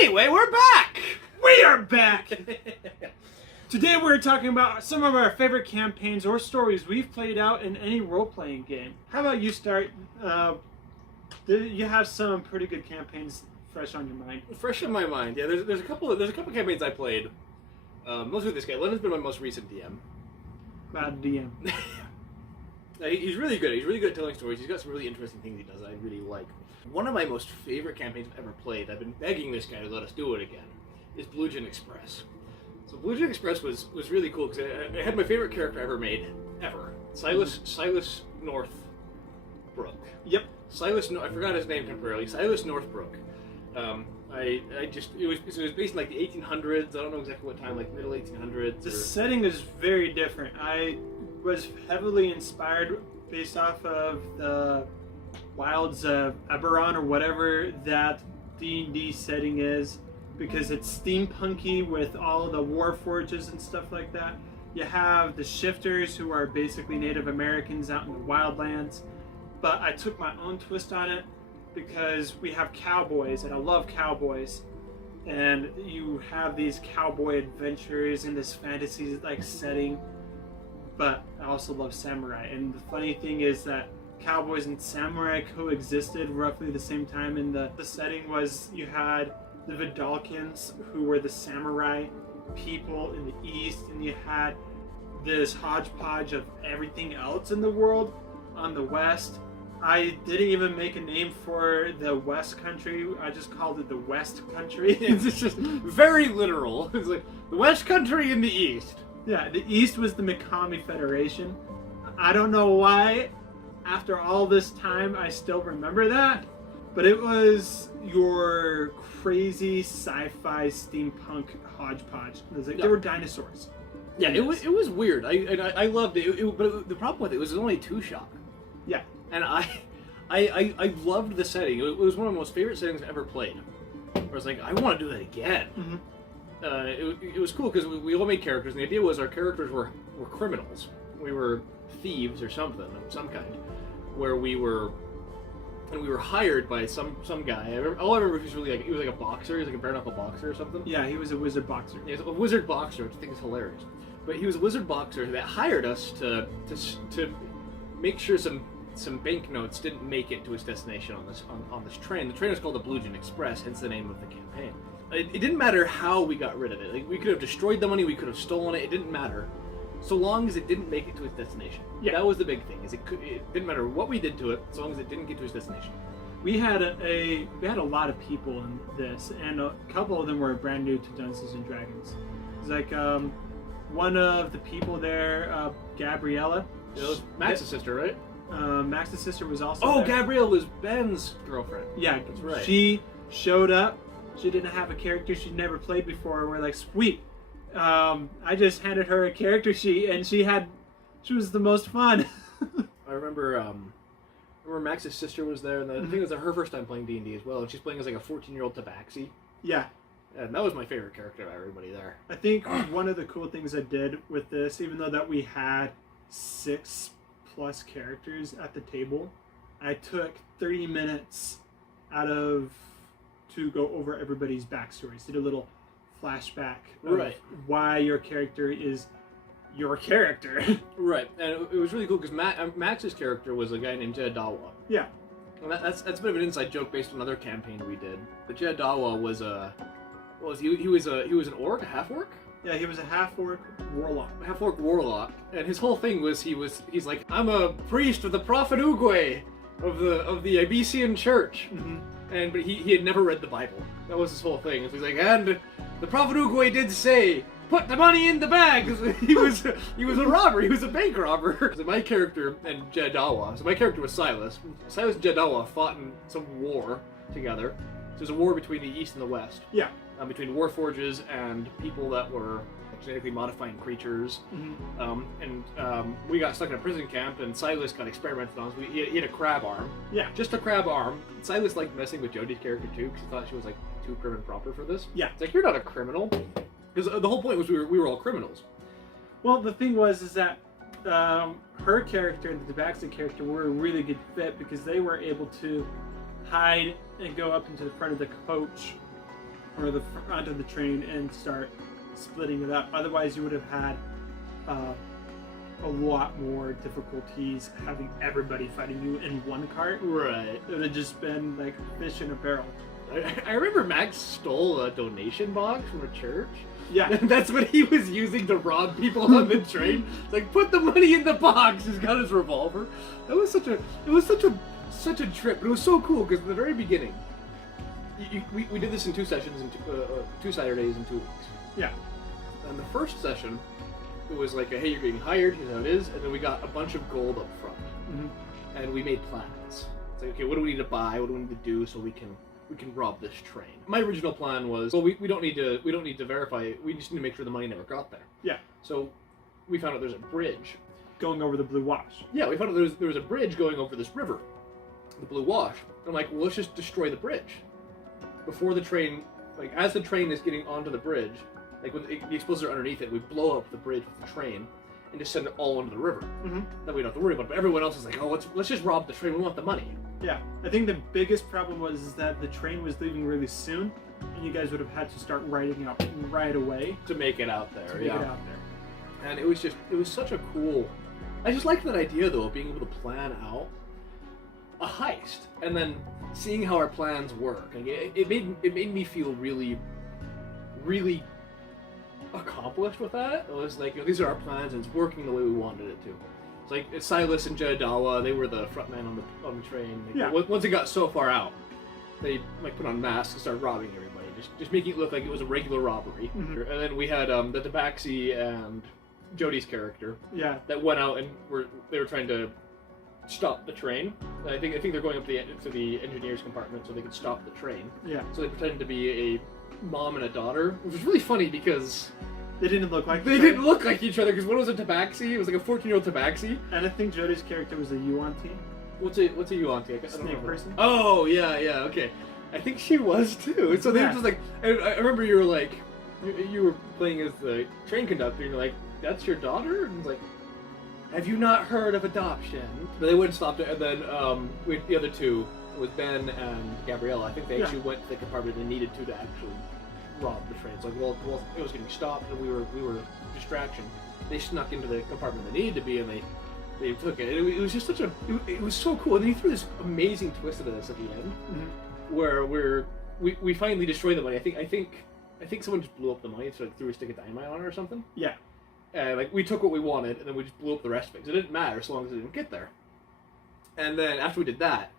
Anyway, we're back! We are back! Today we're talking about some of our favorite campaigns or stories we've played out in any role-playing game. How about you start? You have some pretty good campaigns fresh on your mind. Fresh in my mind, yeah. There's a couple campaigns I played. Mostly with this guy. Lennon's been my most recent DM. Bad DM. He's really good. He's really good at telling stories. He's got some really interesting things he does that I really like. One of my most favorite campaigns I've ever played, I've been begging this guy to let us do it again, is Blue Gin Express. So Blue Gin Express was really cool because I had my favorite character I ever made, ever. Silas Northbrook. Yep. I forgot his name temporarily. Silas Northbrook. It was based in like the 1800s. I don't know exactly what time, like middle 1800s. The setting is very different. I was heavily inspired based off of the wilds of Eberron or whatever that D&D setting is, because it's steampunky with all the war forges and stuff like that. You have the shifters who are basically Native Americans out in the wildlands, but I took my own twist on it because we have cowboys, and I love cowboys, and you have these cowboy adventures in this fantasy-like setting, but I also love samurai. And the funny thing is that cowboys and samurai coexisted roughly the same time, and the setting was you had the Vidalkins, who were the samurai people in the east, and you had this hodgepodge of everything else in the world on the west. I didn't even make a name for the West Country. I just called it the West Country. It's just very literal. It's like the West Country and the East. Yeah, the East was the Mikami Federation. I don't know why, after all this time, I still remember that. But it was your crazy sci-fi steampunk hodgepodge. It was like, There were dinosaurs. Yeah, it was weird. I loved it. But the problem with it was only 2-shot. Yeah. And I loved the setting. It was one of the most favorite settings I've ever played. Where I was like, I want to do that again. Mm-hmm. It was cool because we all made characters, and the idea was our characters were criminals. We were thieves or something of some kind, where we were hired by some guy. All I remember he was like a boxer. He was like a bare knuckle boxer or something. Yeah, he was a wizard boxer. Yeah, he was a wizard boxer, which I think is hilarious. But he was a wizard boxer that hired us to make sure some banknotes didn't make it to his destination on this train. The train was called the Blue Gin Express, hence the name of the campaign. It didn't matter how we got rid of it. Like, we could have destroyed the money, we could have stolen it. It didn't matter, so long as it didn't make it to its destination. Yeah, that was the big thing. It didn't matter what we did to it, so long as it didn't get to its destination. We had a lot of people in this, and a couple of them were brand new to Dungeons and Dragons. It's like one of the people there, Gabriella. It was Max's sister, right? Max's sister was also there. Gabrielle was Ben's girlfriend. Yeah, that's right. She showed up. She didn't have a character she'd never played before. We're like, sweet. I just handed her a character sheet, and she was the most fun. I remember Max's sister was there, and I think it was her first time playing D&D as well, and she's playing as like a 14-year-old tabaxi. Yeah. And that was my favorite character of everybody there. I think one of the cool things I did with this, even though that we had 6+ characters at the table, I took 30 minutes to go over everybody's backstories. Did a little flashback of why your character is your character. Right, and it was really cool because Max's character was a guy named Jeddawa. Yeah. And that's a bit of an inside joke based on another campaign we did. But Jeddawa was he was an orc, a half-orc? Yeah, he was a half-orc warlock. And his whole thing was he's like, I'm a priest of the Prophet Uguay of the Ibesian Church. Mm-hmm. But he had never read the Bible. That was his whole thing. So he's like, and the Prophet Uguay did say, put the money in the bag. He was a robber. He was a bank robber. So my character and Jeddawa. So my character was Silas. Silas and Jeddawa fought in some war together. So there's a war between the East and the West. Yeah. Between warforges and people that were genetically modifying creatures. Mm-hmm. We got stuck in a prison camp, and Silas got experimented on. So he had a crab arm. Yeah. Just a crab arm. Silas liked messing with Jodie's character too, because he thought she was like too prim and proper for this. Yeah. It's like, you're not a criminal. Because the whole point was we were all criminals. Well, the thing was that her character and the Tabaxi character were a really good fit because they were able to hide and go up into the front of the coach or the front of the train and start splitting it up. Otherwise, you would have had a lot more difficulties having everybody fighting you in one cart. Right. It would have just been like fish in a barrel. I remember Max stole a donation box from a church. Yeah. That's what he was using to rob people on the train. Like, put the money in the box. He's got his revolver. It was such a trip, but it was so cool because at the very beginning, we did this in 2 sessions, in 2 Saturdays in 2 weeks. Yeah. And the first session, it was like, hey, you're being hired, here's how it is, and then we got a bunch of gold up front, and we made plans. It's like, okay, what do we need to buy? What do we need to do so we can rob this train? My original plan was, well, we don't need to verify it. We just need to make sure the money never got there. Yeah. So we found out there's a bridge going over the Blue Wash. Yeah, we found out there was a bridge going over this river, the Blue Wash. I'm like, well, let's just destroy the bridge before the train. Like, as the train is getting onto the bridge, like when the explosives are underneath it, we blow up the bridge with the train and just send it all into the river. That we don't have to worry about it. But everyone else is like, oh, let's just rob the train. We want the money. Yeah, I think the biggest problem was that the train was leaving really soon, and you guys would have had to start writing out right away to make it out there. To make it out there. And it was such a cool. I just liked that idea though of being able to plan out a heist and then seeing how our plans work. Like, it made me feel really, really accomplished with that. It was like, these are our plans and it's working the way we wanted it to. It's like Silas and Jedediah, they were the front men on the train. Like, yeah. Once it got so far out, they like put on masks and started robbing everybody, just making it look like it was a regular robbery. And then we had the Tabaxi and Jody's character. Yeah. That went out and they were trying to stop the train. I think they're going up to the engineer's compartment so they could stop the train. Yeah. So they pretended to be a mom and a daughter, which was really funny because they didn't look like each other. Because one was a Tabaxi, it was like a 14-year-old Tabaxi. And I think Jody's character was a Yuan-Ti. What's a Yuan-Ti? Snake person. Oh yeah, okay. I think she was too. So they were just like, I remember you were like, you were playing as the train conductor, and you're like, that's your daughter? And it's like, have you not heard of adoption? But they wouldn't stop it. And then the other two, it was Ben and Gabriella. I think they actually went to the compartment they needed to actually rob the train. So like, well, it was getting stopped, and we were distraction. They snuck into the compartment they needed to be, and they took it. It was just it was so cool. And then he threw this amazing twist into this at the end, where we finally destroy the money. I think someone just blew up the money, so like threw a stick of dynamite on it or something. Yeah. Like, we took what we wanted, and then we just blew up the rest of it. It didn't matter so long as it didn't get there. And then, after we did that,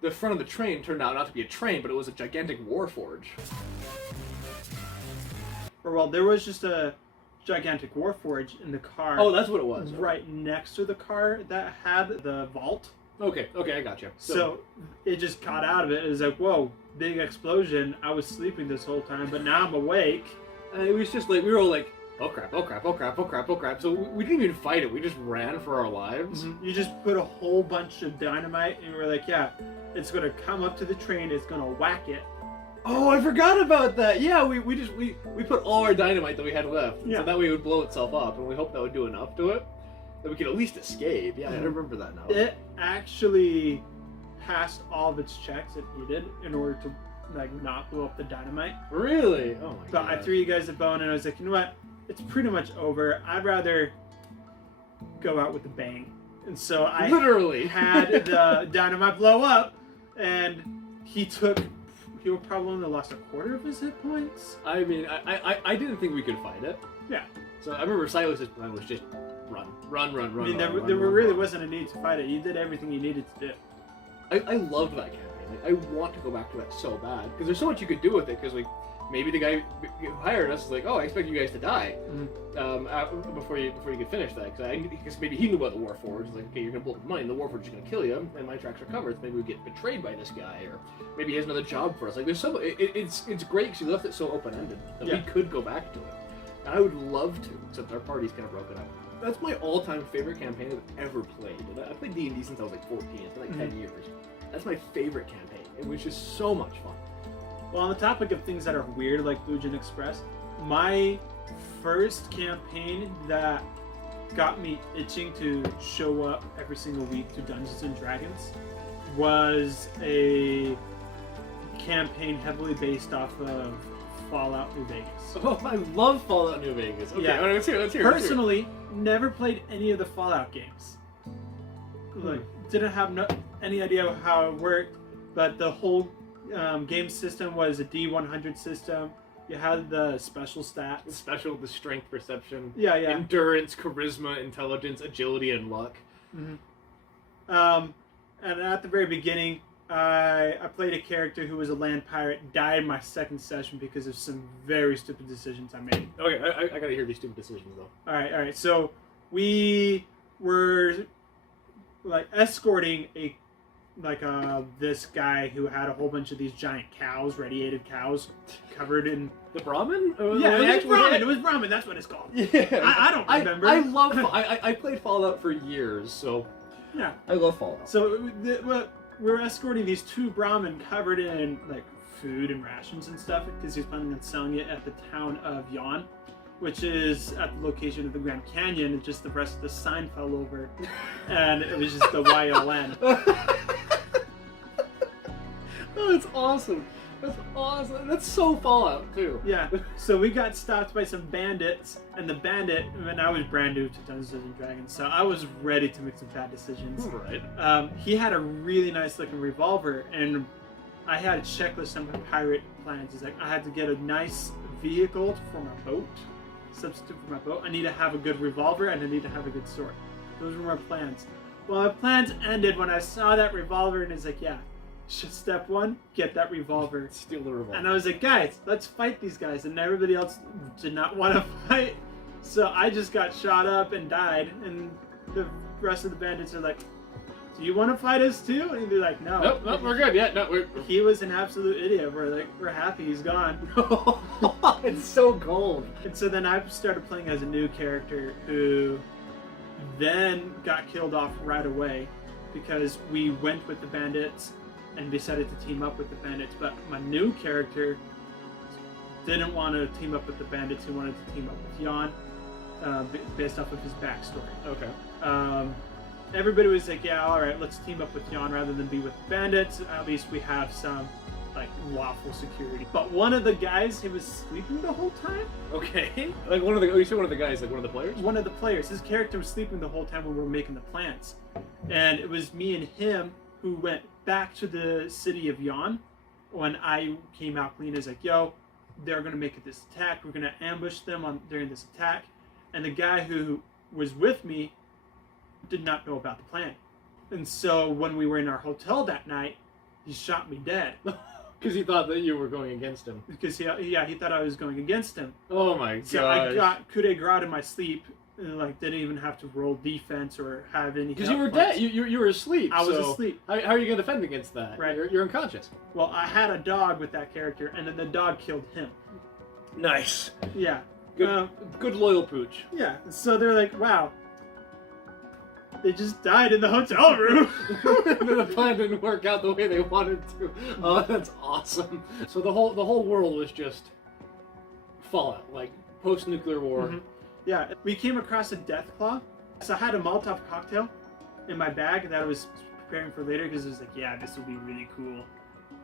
the front of the train turned out not to be a train, but it was a gigantic war forge. Well, there was just a gigantic war forge in the car. Oh, that's what it was. Right next to the car that had the vault. Okay, I got you. So it just caught out of it. It was like, whoa, big explosion. I was sleeping this whole time, but now I'm awake. And it was just like, we were all like, oh crap. So we didn't even fight it. We just ran for our lives. You just put a whole bunch of dynamite, and we were like, yeah, it's going to come up to the train. It's going to whack it. Oh, I forgot about that. Yeah, we put all our dynamite that we had left. Yeah. So that way it would blow itself up, and we hoped that would do enough to it that we could at least escape. Yeah, I remember that now. It actually passed all of its checks it needed in order to like not blow up the dynamite. Really? Oh my god. So I threw you guys a bone, and I was like, you know what? It's pretty much over. I'd rather go out with a bang. And so I literally had the dynamite blow up, and he probably only lost a quarter of his hit points. I mean, I didn't think we could fight it. Yeah. So I remember Silas's plan was just run. I mean, there really wasn't a need to fight it. You did everything you needed to do. I loved that campaign. Like, I want to go back to that so bad because there's so much you could do with it. Because like maybe the guy who hired us is like, oh, I expect you guys to die before you could finish that. Because maybe he knew about the war forge. It's like, okay, you're gonna blow up the money. The war forge is gonna kill you, and my tracks are covered. So maybe we get betrayed by this guy, or maybe he has another job for us. Like, there's so it's great because you left it so open ended that we could go back to it. And I would love to, except our party's kind of broken up. That's my all-time favorite campaign I've ever played. And I played D&D since I was like 14. It's been like 10 years. That's my favorite campaign. It was just so much fun. Well, on the topic of things that are weird, like Lujan Express, my first campaign that got me itching to show up every single week to Dungeons & Dragons was a campaign heavily based off of Fallout New Vegas. Oh, I love Fallout New Vegas. Okay, Yeah. all right, let's hear it. Personally, never played any of the Fallout games. Like, didn't have any idea how it worked, but the whole game system was a D100 system. You had the special stats. The strength, perception, Yeah. endurance, charisma, intelligence, agility, and luck. And at the very beginning, I played a character who was a land pirate, died in my second session because of some very stupid decisions I made. Okay, I gotta hear these stupid decisions, though. Alright, so we were, like, escorting this guy who had a whole bunch of these giant cows, radiated cows, covered in... The Brahmin? Yeah, it was Brahmin, that's what it's called. Yeah. I don't remember. I played Fallout for years, so... Yeah. I love Fallout. So we were escorting these two Brahmin covered in, like, food and rations and stuff, because he was planning on selling it at the town of Yon, which is at the location of the Grand Canyon, and just the rest of the sign fell over, and it was just the YLN. Oh, that's awesome. That's awesome. That's so Fallout, too. Yeah. So we got stopped by some bandits, and the bandit, and I was brand new to Dungeons and Dragons, so I was ready to make some bad decisions. Right. He had a really nice looking revolver, and I had a checklist on my pirate plans. It's like, I had to get a nice vehicle for my boat, substitute for my boat. I need to have a good revolver, and I need to have a good sword. Those were my plans. Well, my plans ended when I saw that revolver, and it's like, yeah, step one, get that revolver. Steal the revolver. And I was like, guys, let's fight these guys. And everybody else did not want to fight. So I just got shot up and died. And the rest of the bandits are like, do you want to fight us too? And they're like, no. Nope, we're good. Yeah, no, He was an absolute idiot. We're happy he's gone. It's so cold. And so then I started playing as a new character who then got killed off right away because we went with the bandits and decided to team up with the bandits. But my new character didn't want to team up with the bandits. He wanted to team up with Jan, based off of his backstory. Okay. Everybody was like, yeah, all right, let's team up with Jan rather than be with the bandits. At least we have some, like, lawful security. But one of the guys, he was sleeping the whole time. Okay. Like you said one of the guys, like one of the players? One of the players. His character was sleeping the whole time when we were making the plans. And it was me and him who went back to the city of Yon when I came out clean. As like, yo, they're going to make this attack. We're going to ambush them during this attack. And the guy who was with me did not know about the plan. And so when we were in our hotel that night, he shot me dead. Because he thought that you were going against him. Because he thought I was going against him. Oh my god. So I got coup de grace in my sleep. And, like, didn't even have to roll defense or have any. Because you were dead. You were asleep. I was asleep. How are you going to defend against that? Right. You're unconscious. Well, I had a dog with that character, and then the dog killed him. Nice. Yeah. Good loyal pooch. Yeah. So they're like, wow. They just died in the hotel room. The plan didn't work out the way they wanted to. Oh, that's awesome. So the whole world was just Fallout, like post-nuclear war. Mm-hmm. Yeah, we came across a Deathclaw. So I had a Molotov cocktail in my bag that I was preparing for later because it was like, yeah, this will be really cool.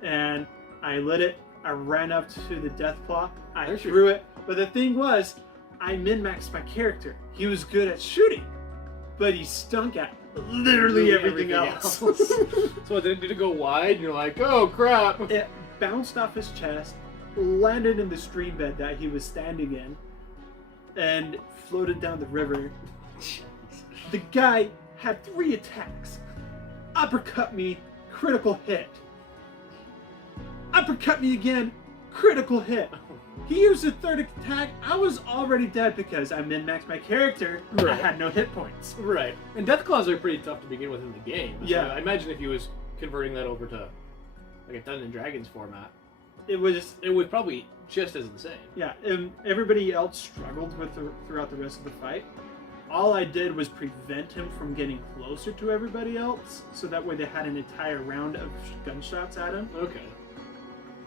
And I lit it. I ran up to the Deathclaw. I threw it. But the thing was, I min-maxed my character. He was good at shooting, but he stunk at literally everything else. So did it go wide? And you're like, oh crap! It bounced off his chest, landed in the stream bed that he was standing in, and floated down the river. The guy had 3 attacks. Uppercut me, critical hit. Uppercut me again, critical hit. He used a 3rd attack. I was already dead because I min-maxed my character. Right. I had no hit points. Right. And Deathclaws are pretty tough to begin with in the game. So yeah. I imagine if he was converting that over to like a Dungeons and Dragons format, it would probably just as insane. Yeah. And everybody else struggled with throughout the rest of the fight. All I did was prevent him from getting closer to everybody else, so that way they had an entire round of gunshots at him. Okay.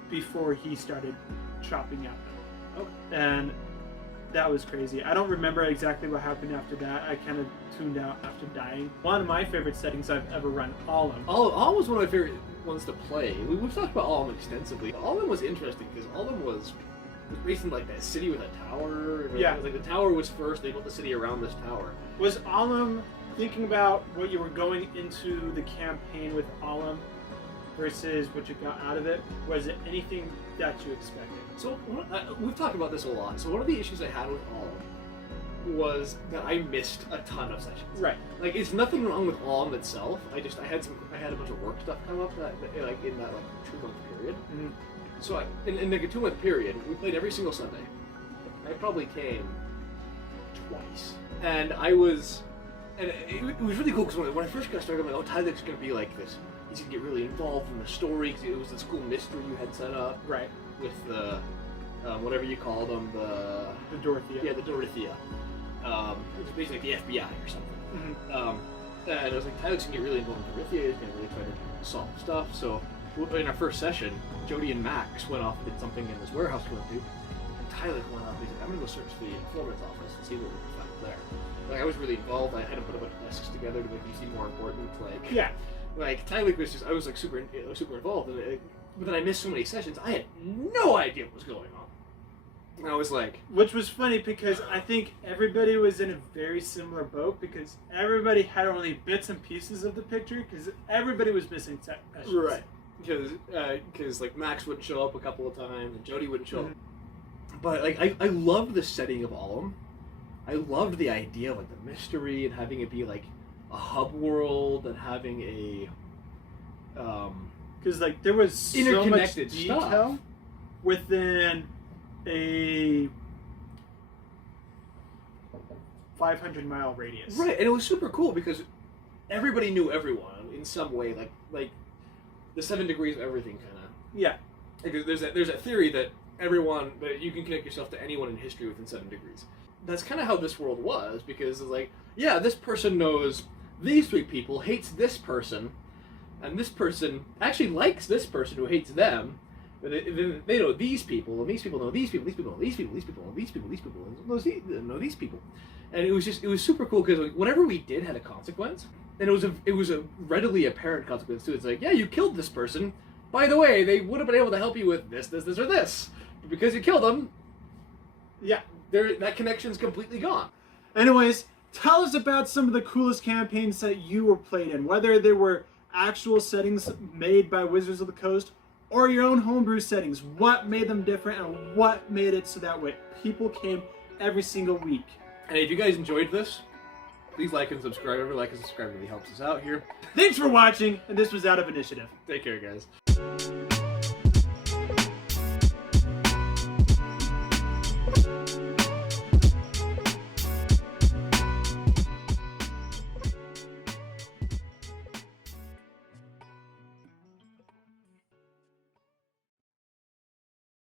Before he started chopping at them. Oh. And that was crazy. I don't remember exactly what happened after that. I kind of tuned out after dying. One of my favorite settings I've ever run, Allum. Allum was one of my favorite ones to play. We've talked about Allum extensively. Allum was interesting because Allum was was based in like that city with a tower. Yeah. It was, like the tower was first. They built the city around this tower. Was Alum thinking about what you were going into the campaign with Alum versus what you got out of it? Was it anything that you expected? So we've talked about this a lot. So one of the issues I had with Alum was that I missed a ton of sessions. Right. Like it's nothing wrong with Alum itself. I had a bunch of work stuff come up that like in that like 2-month period. Mm-hmm. So in like a 2-month period, we played every single Sunday. I probably came twice, and it was really cool because when I first got started, I'm like, oh, Tyler's gonna be like this. He's gonna get really involved in the story because it was this cool mystery you had set up, Right. with the whatever you call them, the Dorothea. Yeah, the Dorothea. It was basically like the FBI or something. Mm-hmm. And I was like, Tyler's gonna get really involved in Dorothea. He's gonna really try to solve stuff. So in our first session, Jody and Max went off and did something in this warehouse we went to. And Tyler went up and he's like, I'm gonna go search the informant's office and see what we can find there. Like I was really involved. I had to put a bunch of desks together to make me seem more important. Like Yeah. Like Tyler was just, I was like super involved. But then I missed so many sessions. I had no idea what was going on. And I was like, Which was funny because I think everybody was in a very similar boat because everybody had only bits and pieces of the picture because everybody was missing sessions. right. Because like Max wouldn't show up a couple of times and Jody wouldn't show up. But like I loved the setting of Alum. I loved the idea of like the mystery and having it be like a hub world and having a because like there was so much interconnected detail stuff within a 500-mile radius. Right, and it was super cool because everybody knew everyone in some way, like the 7 degrees of everything kind of. Yeah. Because there's that theory that that you can connect yourself to anyone in history within 7 degrees. That's kind of how this world was because it's like, yeah, this person knows these 3 people, hates this person, and this person actually likes this person who hates them. But they know these people, and these people know these people, these people know these people, these people know these people, these people know these people. And it was super cool because whatever we did had a consequence, and it was a readily apparent consequence too. It's like, yeah, you killed this person. By the way, they would have been able to help you with this, or this. But because you killed them, yeah, that connection's completely gone. Anyways, tell us about some of the coolest campaigns that you were played in, whether they were actual settings made by Wizards of the Coast or your own homebrew settings. What made them different and what made it so that way people came every single week? And if you guys enjoyed this, please like and subscribe. Every like and subscribe really helps us out here. Thanks for watching, and this was Out of Initiative. Take care, guys.